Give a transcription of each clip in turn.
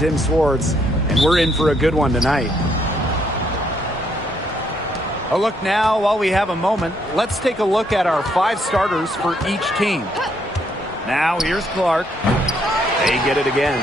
Tim Swartz, and we're in for a good one tonight. A look now, while we have a moment, let's take a look at our 5 starters for each team. Now here's Clark. They get it again.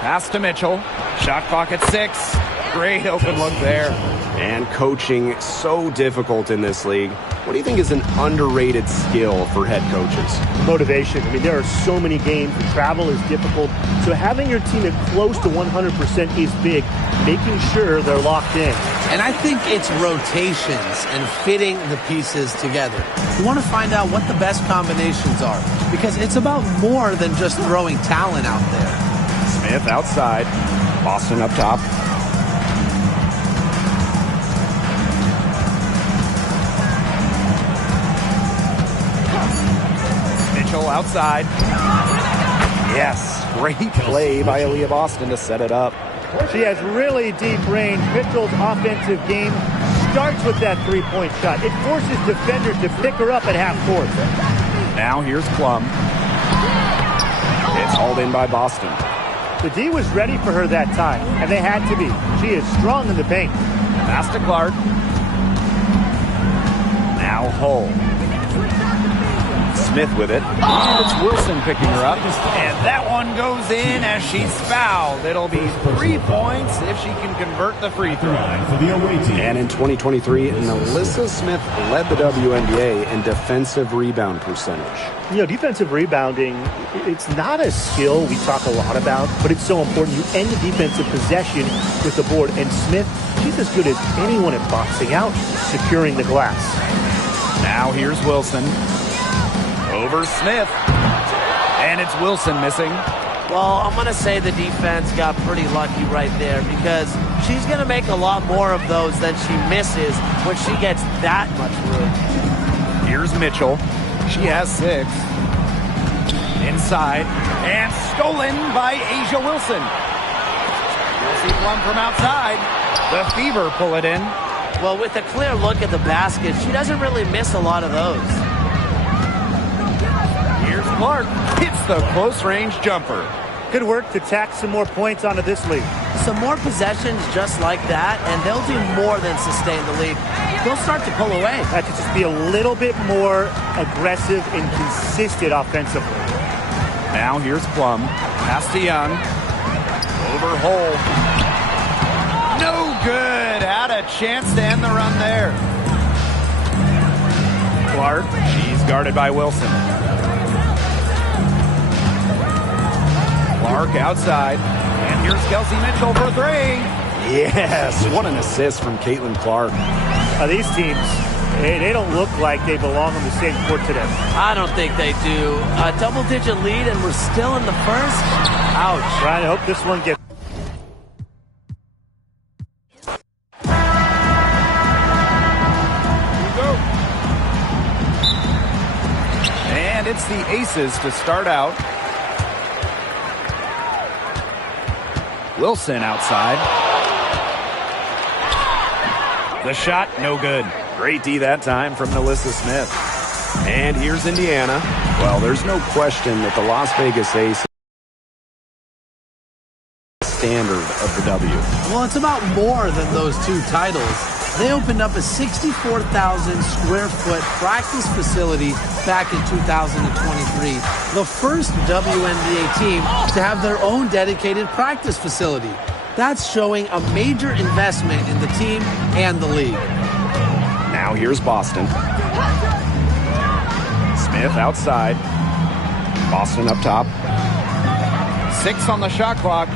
Pass to Mitchell. Shot clock at 6. Great open look there. And coaching so difficult in this league. What do you think is an underrated skill for head coaches? Motivation. I mean, there are so many games. The travel is difficult. So having your team at close to 100% is big, making sure they're locked in. And I think it's rotations and fitting the pieces together. You want to find out what the best combinations are, because it's about more than just throwing talent out there. Smith outside. Boston up top. Mitchell outside. Yes, great play by Aaliyah Boston to set it up. She has really deep range. Mitchell's offensive game starts with that three-point shot. It forces defenders to pick her up at half court. Now here's Plum. It's hauled in by Boston. The D was ready for her that time, and they had to be. She is strong in the paint. Pass to Clark. Now Hull. Smith with it. And it's Wilson picking her up. And that one goes in as she's fouled. It'll be 3 points if she can convert the free throw. And in 2023, Nalissa Smith led the WNBA in defensive rebound percentage. You know, defensive rebounding, it's not a skill we talk a lot about, but it's so important. You end the defensive possession with the board. And Smith, she's as good as anyone at boxing out, securing the glass. Now here's Wilson. Over Smith. And it's Wilson missing. Well, I'm going to say the defense got pretty lucky right there, because she's going to make a lot more of those than she misses when she gets that much room. Here's Mitchell. She has 6. Inside. And stolen by A'ja Wilson. Kelsey Plum from outside. The Fever pull it in. Well, with a clear look at the basket, she doesn't really miss a lot of those. Here's Clark. Hits the close-range jumper. Good work to tack some more points onto this lead. Some more possessions just like that, and they'll do more than sustain the lead. They'll start to pull away. That to just be a little bit more aggressive and consistent offensively. Now here's Plum. Pass to Young. Over Hole. No good. Had a chance to end the run there. Clark. She's guarded by Wilson. Clark outside. And here's Kelsey Mitchell for 3. Yes, what an assist from Caitlin Clark. These teams, they don't look like they belong on the same court today. I don't think they do. A double-digit lead, and we're still in the first. Ouch. Trying to hope this one gets... And it's the Aces to start out. Wilson outside. The shot, no good. Great D that time from Nalissa Smith. And here's Indiana. Well, there's no question that the Las Vegas Aces standard of the W. Well, it's about more than those 2 titles. They opened up a 64,000 square foot practice facility back in 2023. The first WNBA team to have their own dedicated practice facility. That's showing a major investment in the team and the league. Now here's Boston. Smith outside. Boston up top. 6 on the shot clock.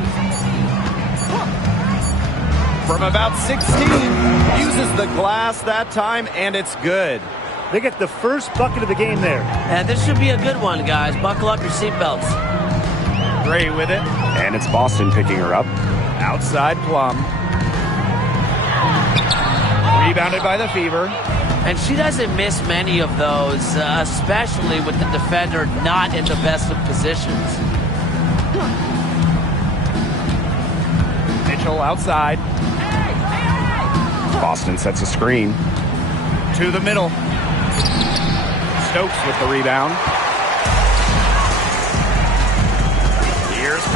From about 16, uses the glass that time, and it's good. They get the first bucket of the game there. And this should be a good one, guys. Buckle up your seatbelts. Gray with it. And it's Boston picking her up. Outside Plum. Rebounded by the Fever. And she doesn't miss many of those, especially with the defender not in the best of positions. Mitchell outside. Boston sets a screen. To the middle. Stokes with the rebound.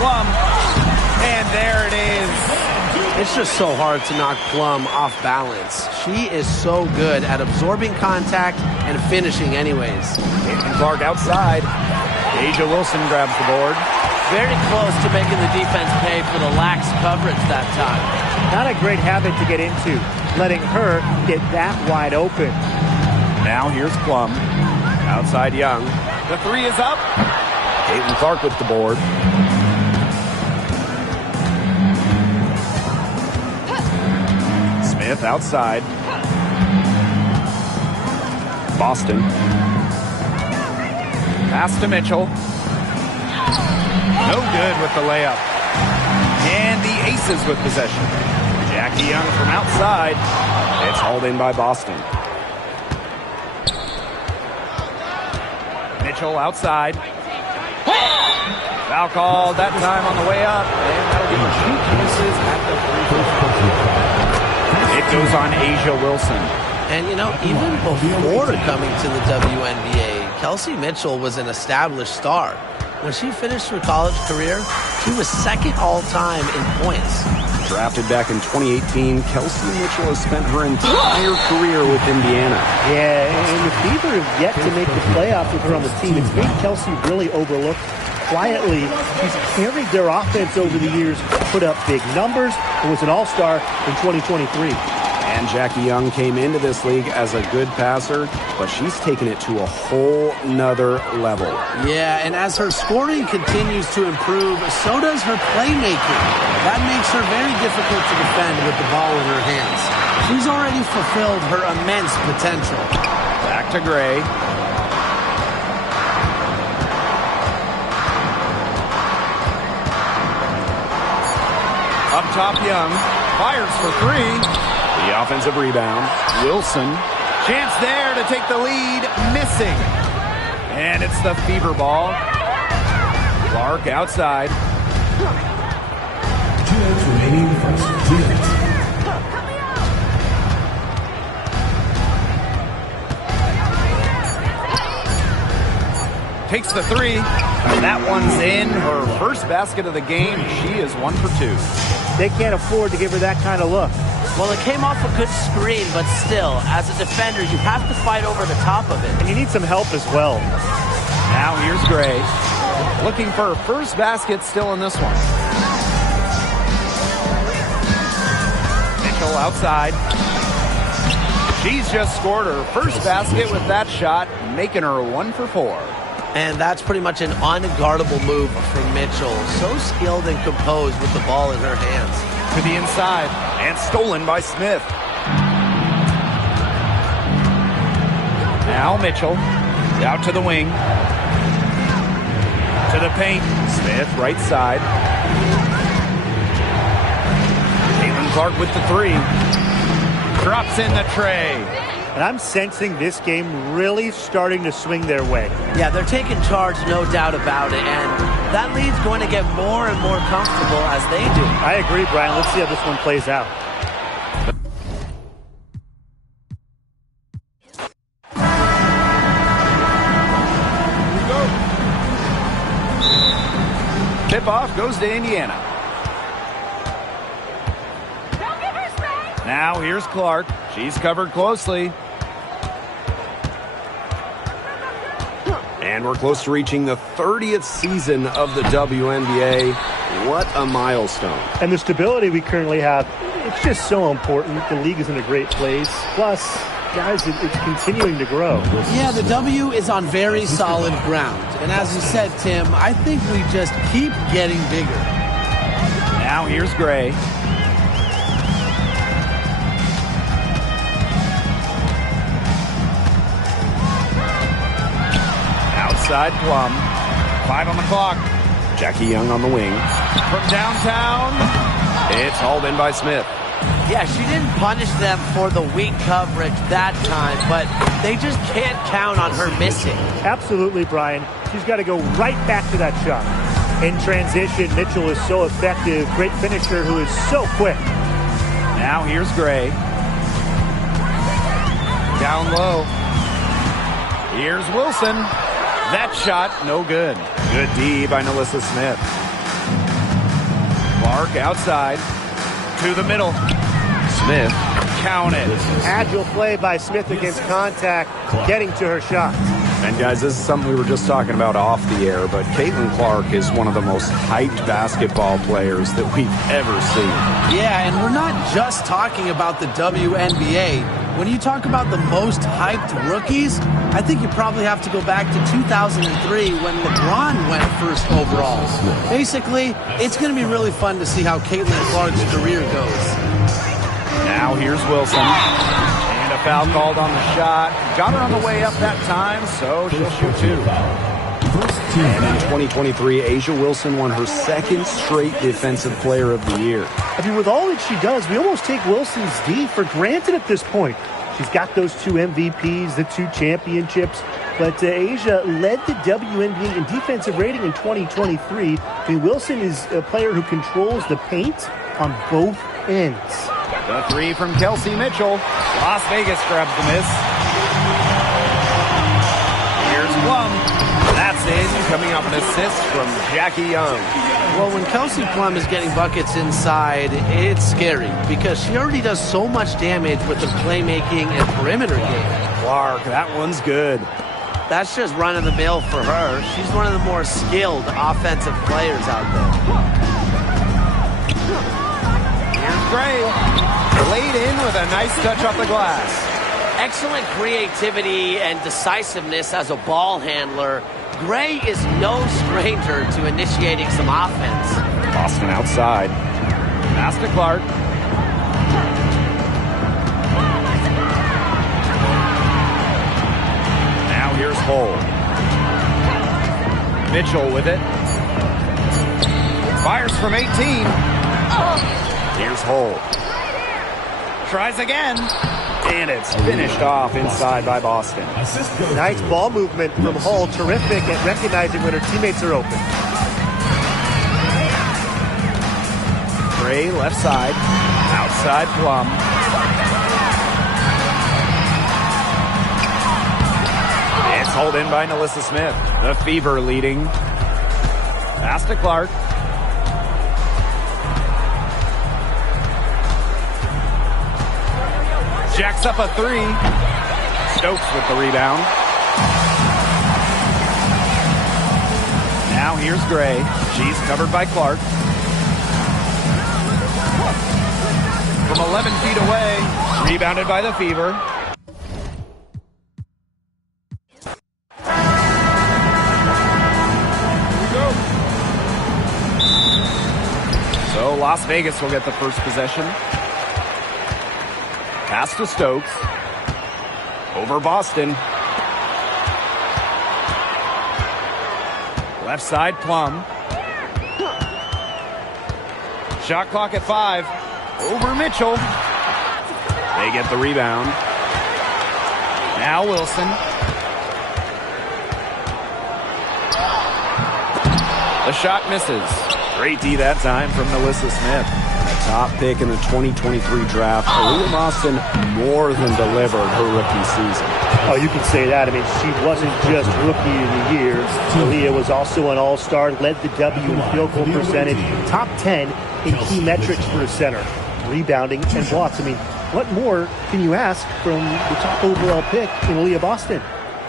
Plum. And there it is. It's just so hard to knock Plum off balance. She is so good at absorbing contact and finishing anyways. Caitlin Clark outside. A'ja Wilson grabs the board. Very close to making the defense pay for the lax coverage that time. Not a great habit to get into, letting her get that wide open. Now here's Plum. Outside Young. The three is up. Caitlin Clark with the board. Smith outside. Boston. Pass to Mitchell. No good with the layup. And the Aces with possession. Jackie Young from outside. It's hauled in by Boston. Mitchell outside. Foul called that time on the way up. And that'll give her 2 chances at the free throw. It goes on A'ja Wilson. And, you know, even before coming to the WNBA, Kelsey Mitchell was an established star. When she finished her college career, she was second all-time in points. Drafted back in 2018, Kelsey Mitchell has spent her entire career with Indiana. Yeah, and the Fever have yet to make the playoffs with her on the team. It's made Kelsey really overlooked. Quietly, she's carried their offense over the years, put up big numbers, and was an all-star in 2023. And Jackie Young came into this league as a good passer, but she's taken it to a whole nother level. Yeah, and as her scoring continues to improve, so does her playmaking. That makes her very difficult to defend with the ball in her hands. She's already fulfilled her immense potential. Back to Gray. Up top, Young. Fires for 3. The offensive rebound. Wilson. Chance there to take the lead. Missing. And it's the Fever ball. Clark outside. 2 minutes remaining in the first. 2 minutes. Takes the 3. That one's in. Her first basket of the game. She is 1 for 2. They can't afford to give her that kind of look. Well, it came off a good screen, but still, as a defender, you have to fight over the top of it. And you need some help as well. Now here's Gray. Looking for her first basket still in this one. Mitchell outside. She's just scored her first basket with that shot, making her 1 for 4. And that's pretty much an unguardable move from Mitchell. So skilled and composed with the ball in her hands. To the inside, and stolen by Smith. Now Mitchell, out to the wing. To the paint, Smith right side. Caitlin Clark with the 3. Drops in the tray. And I'm sensing this game really starting to swing their way. Yeah, they're taking charge, no doubt about it, and that lead's going to get more and more comfortable as they do. I agree, Brian. Let's see how this one plays out. Tip-off goes to Indiana. Now here's Clark. She's covered closely. And we're close to reaching the 30th season of the WNBA. What a milestone. And the stability we currently have, it's just so important. The league is in a great place. Plus, guys, it's continuing to grow. Yeah, the W is on very solid ground. And as you said, Tim, I think we just keep getting bigger. Now here's Gray. Outside Plum. 5 on the clock. Jackie Young on the wing. From downtown. It's hauled in by Smith. Yeah, she didn't punish them for the weak coverage that time, but they just can't count on her missing. Absolutely, Brian. She's got to go right back to that shot. In transition, Mitchell is so effective. Great finisher who is so quick. Now here's Gray. Down low. Here's Wilson. That shot, no good. Good D by Nalissa Smith. Clark outside to the middle. Smith, count it. Agile play by Smith against contact, getting to her shot. And guys, this is something we were just talking about off the air, but Caitlin Clark is one of the most hyped basketball players that we've ever seen. Yeah, and we're not just talking about the WNBA. When you talk about the most hyped rookies, I think you probably have to go back to 2003 when LeBron went first overall. Basically, it's going to be really fun to see how Caitlin Clark's career goes. Now here's Wilson. And a foul called on the shot. Got her on the way up that time, so she'll shoot two. And in 2023, A'ja Wilson won her second straight Defensive Player of the Year. I mean, with all that she does, we almost take Wilson's D for granted at this point. She's got those 2 MVPs, the 2 championships, but A'ja led the WNBA in defensive rating in 2023. I mean, Wilson is a player who controls the paint on both ends. The three from Kelsey Mitchell. Las Vegas grabs the miss. Here's Plum. That's in, coming off an assist from Jackie Young. Well, when Kelsey Plum is getting buckets inside, it's scary because she already does so much damage with her playmaking and perimeter game. Clark, that one's good. That's just run-of-the-mill for her. She's one of the more skilled offensive players out there. Here's Gray. Laid in with a nice touch off the glass. Excellent creativity and decisiveness as a ball handler. Gray is no stranger to initiating some offense. Boston outside. Pass to Clark. Now here's Hull. Mitchell with it. Fires from 18. Here's Hull. Tries again. And it's finished off inside by Boston. Nice ball movement from Hull. Terrific at recognizing when her teammates are open. Gray left side. Outside Plum. It's hauled in by Nalissa Smith. The Fever leading. Pass to Clark. Jacks up a three. Stokes with the rebound. Now here's Gray. She's covered by Clark. From 11 feet away. Rebounded by the Fever. So Las Vegas will get the first possession. Pass to Stokes. Over Boston. Left side, Plum. Shot clock at 5. Over Mitchell. They get the rebound. Now Wilson. The shot misses. Great D that time from Nalissa Smith. Top pick in the 2023 draft. Aaliyah Boston more than delivered her rookie season. Oh, you can say that. I mean, she wasn't just rookie of the year. Aaliyah was also an all-star, led the W in field goal percentage, top 10 in key metrics for a center, rebounding and blocks. I mean, what more can you ask from the top overall pick in Aaliyah Boston?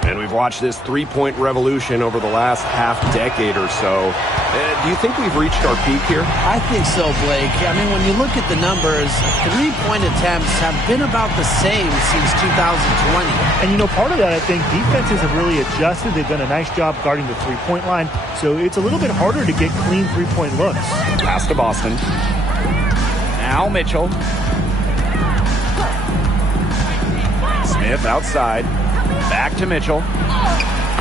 And we've watched this three-point revolution over the last half-decade or so. Do you think we've reached our peak here? I think so, Blake. I mean, when you look at the numbers, three-point attempts have been about the same since 2020. And, you know, part of that, I think, defenses have really adjusted. They've done a nice job guarding the three-point line, so it's a little bit harder to get clean three-point looks. Pass to Boston. Now Mitchell. Smith outside. Back to Mitchell.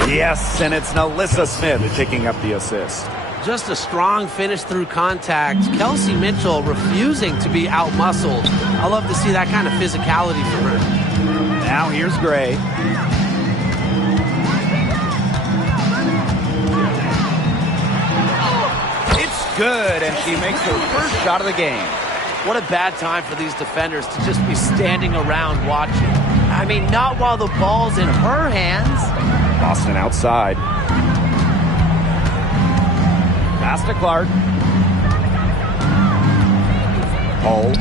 Yes, and it's Nalissa Smith picking up the assist. Just a strong finish through contact. Kelsey Mitchell refusing to be out-muscled. I love to see that kind of physicality from her. Now here's Gray. It's good, and she makes her first shot of the game. What a bad time for these defenders to just be standing around watching. I mean, not while the ball's in her hands. Boston outside. Pass to Clark. Hole.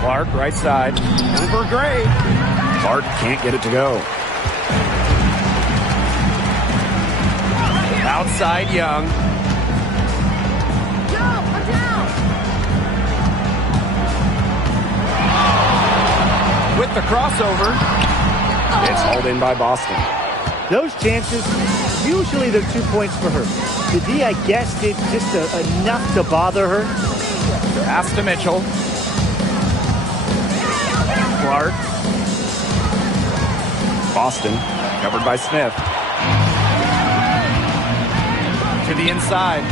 Clark, right side. Over Gray. Clark can't get it to go. Outside Young. With the crossover. It's hauled in by Boston. Those chances, usually they're 2 points for her. The D, I guess, did just enough to bother her. Pass to Mitchell. Clark. Boston Covered by Smith. To the inside.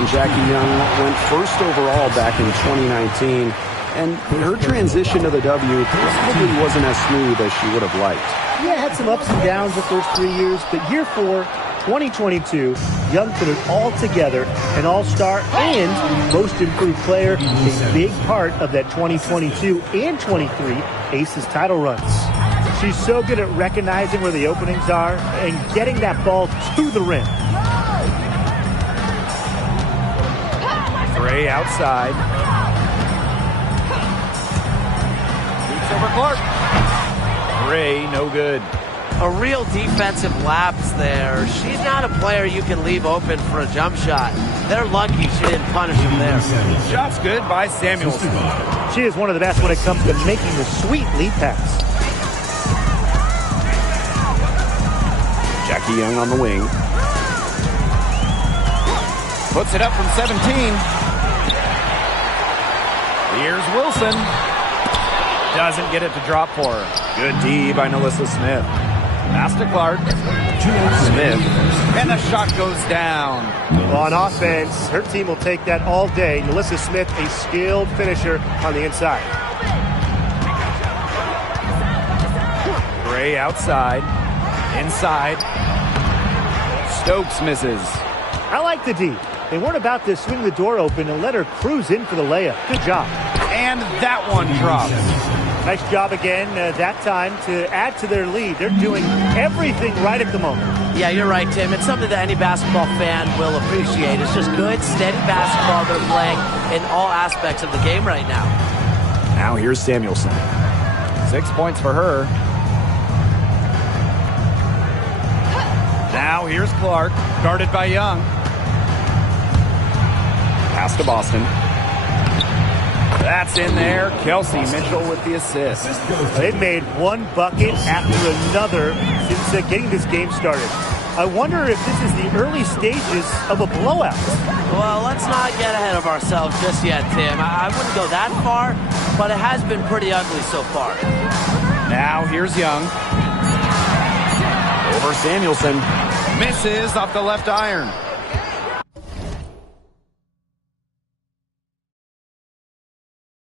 and Jackie Young went first overall back in 2019. And her transition to the W probably wasn't as smooth as she would have liked. Yeah, had some ups and downs the first 3 years, but year 4, 2022, Young put it all together, an all-star and most improved player, a big part of that 2022 and 23 Aces title runs. She's so good at recognizing where the openings are and getting that ball to the rim. Gray outside. Shoots over Clark. Gray, no good. A real defensive lapse there. She's not a player you can leave open for a jump shot. They're lucky she didn't punish him there. Shot's good by Samuelson. She is one of the best when it comes to making the sweet lead pass. Jackie Young on the wing. Puts it up from 17. Here's Wilson. Doesn't get it to drop for her. Good D by Nalissa Smith. Pass to Clark. Smith. And the shot goes down. Well, on offense, her team will take that all day. Nalissa Smith, a skilled finisher on the inside. Gray outside. Inside. Stokes misses. I like the D. They weren't about to swing the door open and let her cruise in for the layup. Good job. And that one drops. Nice job again that time to add to their lead. They're doing everything right at the moment. Yeah, you're right, Tim. It's something that any basketball fan will appreciate. It's just good, steady basketball they're playing in all aspects of the game right now. Now here's Samuelson. 6 points for her. Now here's Clark, guarded by Young. Pass to Boston. That's in there. Kelsey Mitchell with the assist. They've made one bucket after another since getting this game started. I wonder if this is the early stages of a blowout. Well, let's not get ahead of ourselves just yet, Tim. I wouldn't go that far, but it has been pretty ugly so far. Now here's Young. Over Samuelson. Misses off the left iron.